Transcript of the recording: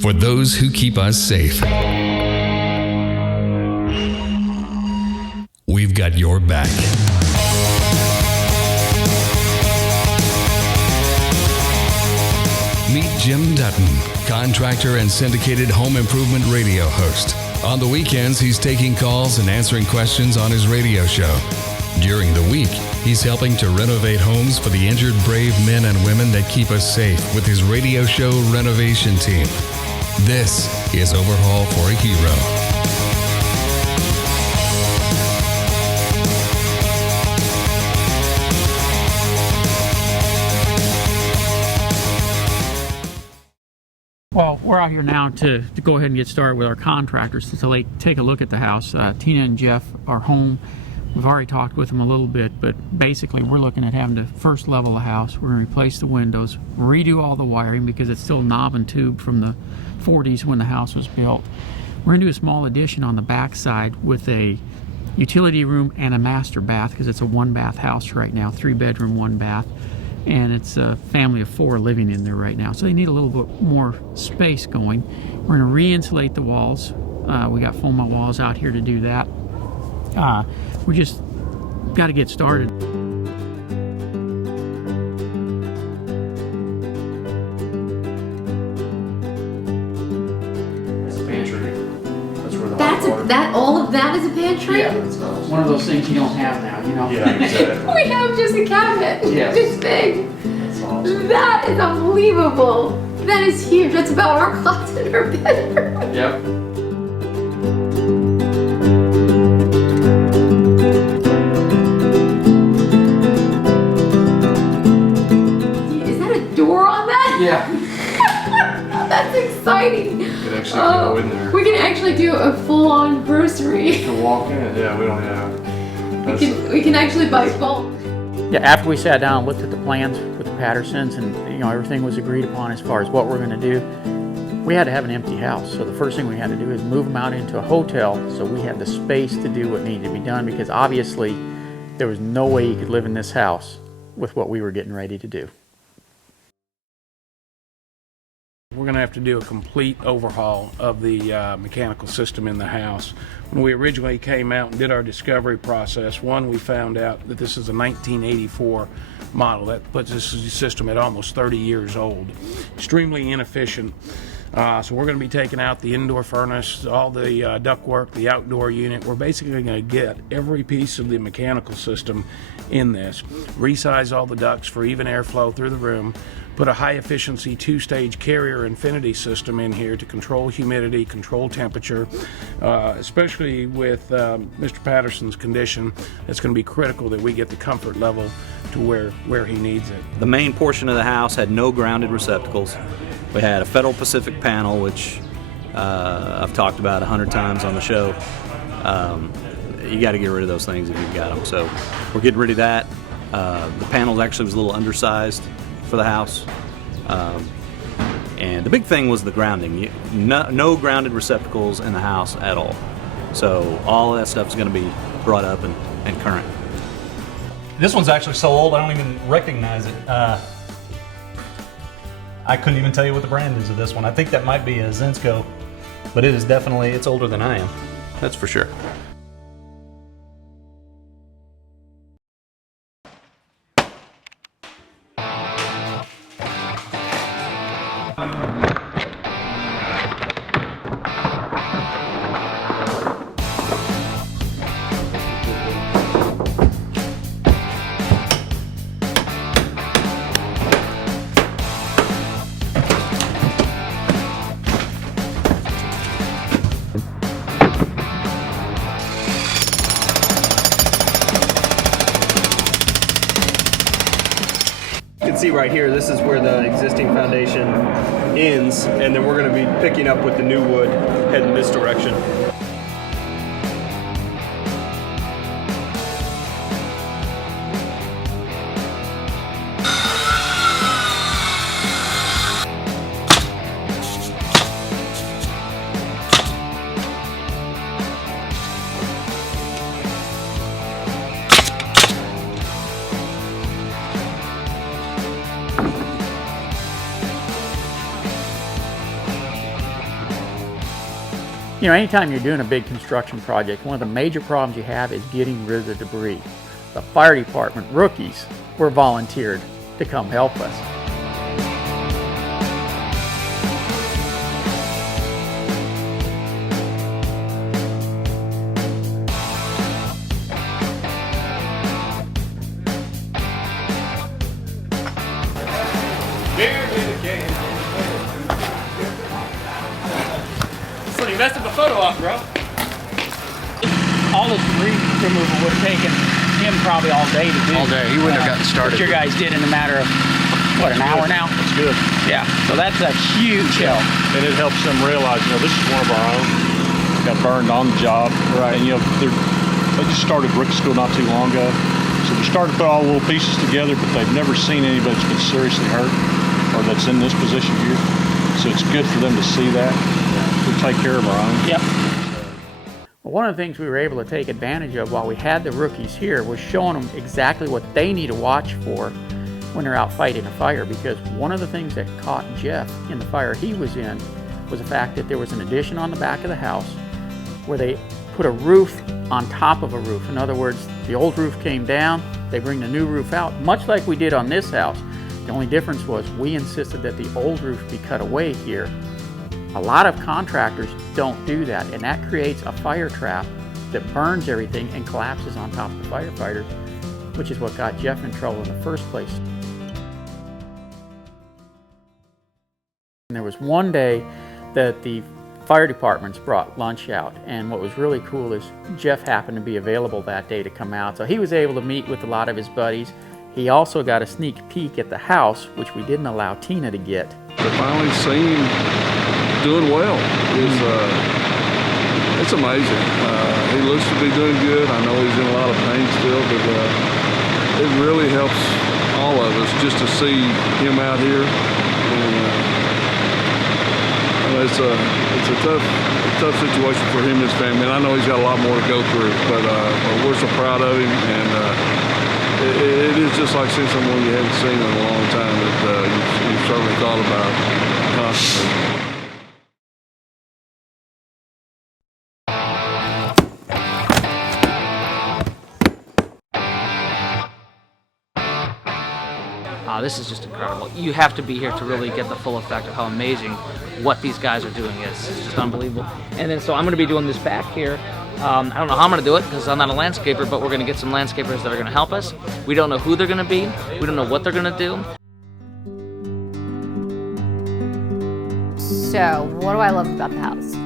for those who keep us safe. We've got your back. Meet Jim Dutton, contractor and syndicated home improvement radio host. On the weekends, he's taking calls and answering questions on his radio show. During the week, he's helping to renovate homes for the injured brave men and women that keep us safe with his radio show renovation team. This is Overhaul for a Hero. Well, we're out here now to go ahead and get started with our contractors so they take a look at the house. Tina and Jeff are home. We've already talked with them a little bit, but basically we're looking at having to first level the house. We're going to replace the windows, redo all the wiring because it's still knob and tube from the 40s when the house was built. We're going to do a small addition on the back side with a utility room and a master bath because it's a one bath house right now, 3-bedroom, 1 bath. And it's a family of 4 living in there right now. So they need a little bit more space going. We're gonna re-insulate the walls. We got foam walls out here to do that. We just got to get started. It's a pantry. That's where the all of that is a pantry? Yeah, that's awesome. One of those things you don't have now, you know? Yeah, exactly. We have just a cabinet. Yes. This big. That's awesome. That is unbelievable. That is huge. That's about our closet or bedroom. Yep. Is that a door on that? Yeah. That's exciting. You can actually go in there. We can actually do a full-on grocery. To walk in, yeah, we don't have. We can actually buy bulk. Yeah, after we sat down and looked at the plans with the Pattersons and everything was agreed upon as far as what we're going to do, we had to have an empty house. So the first thing we had to do is move them out into a hotel so we had the space to do what needed to be done because obviously there was no way you could live in this house with what we were getting ready to do. We're going to have to do a complete overhaul of the mechanical system in the house. When we originally came out and did our discovery process, we found out that this is a 1984 model. That puts this system at almost 30 years old. Extremely inefficient. So we're going to be taking out the indoor furnace, all the ductwork, the outdoor unit. We're basically going to get every piece of the mechanical system in this, resize all the ducts for even airflow through the room, put a high-efficiency 2-stage carrier infinity system in here to control humidity, control temperature, especially with Mr. Patterson's condition. It's going to be critical that we get the comfort level to where he needs it. The main portion of the house had no grounded receptacles. We had a Federal Pacific panel, which I've talked about 100 times on the show. You got to get rid of those things if you've got them. So we're getting rid of that. The panel actually was a little undersized for the house. And the big thing was the grounding. No grounded receptacles in the house at all. So all of that stuff is going to be brought up and current. This one's actually so old I don't even recognize it. I couldn't even tell you what the brand is of this one. I think that might be a Zensko, but it is definitely, it's older than I am. That's for sure. You can see right here, this is where the existing foundation ends, and then we're going to be picking up with the new wood heading this direction. You know, anytime you're doing a big construction project, one of the major problems you have is getting rid of the debris. The fire department rookies were volunteered to come help us. So you messed up a photo op, bro. All this debris removal would have taken him probably all day to do. All day. He wouldn't have gotten started. What your guys did in a matter of, what, an hour now? That's good. Yeah, so that's a huge help. And it helps them realize, you know, this is one of our own. Got burned on the job. Right. And, you know, they just started brick school not too long ago. So they're starting to put all the little pieces together, but they've never seen anybody that's been seriously hurt or that's in this position here. So it's good for them to see that. We take care of our own. Yep. Well, one of the things we were able to take advantage of while we had the rookies here was showing them exactly what they need to watch for when they're out fighting a fire, because one of the things that caught Jeff in the fire he was in was the fact that there was an addition on the back of the house where they put a roof on top of a roof. In other words, the old roof came down, they bring the new roof out, much like we did on this house. The only difference was we insisted that the old roof be cut away here. A lot of contractors don't do that, and that creates a fire trap that burns everything and collapses on top of the firefighters, which is what got Jeff in trouble in the first place. And there was one day that the fire departments brought lunch out, and what was really cool is Jeff happened to be available that day to come out, so he was able to meet with a lot of his buddies. He also got a sneak peek at the house, which we didn't allow Tina to get. To finally see him doing well is it's amazing. He looks to be doing good. I know he's in a lot of pain still, but it really helps all of us just to see him out here. And it's a tough situation for him and his family. And I know he's got a lot more to go through, but we're so proud of him. And it is just like seeing someone you haven't seen in a long time that you've certainly thought about constantly. This is just incredible. You have to be here to really get the full effect of how amazing what these guys are doing is. It's just unbelievable. And then so I'm going to be doing this back here. I don't know how I'm going to do it because I'm not a landscaper, but we're going to get some landscapers that are going to help us. We don't know who they're going to be. We don't know what they're going to do. So, what do I love about the house?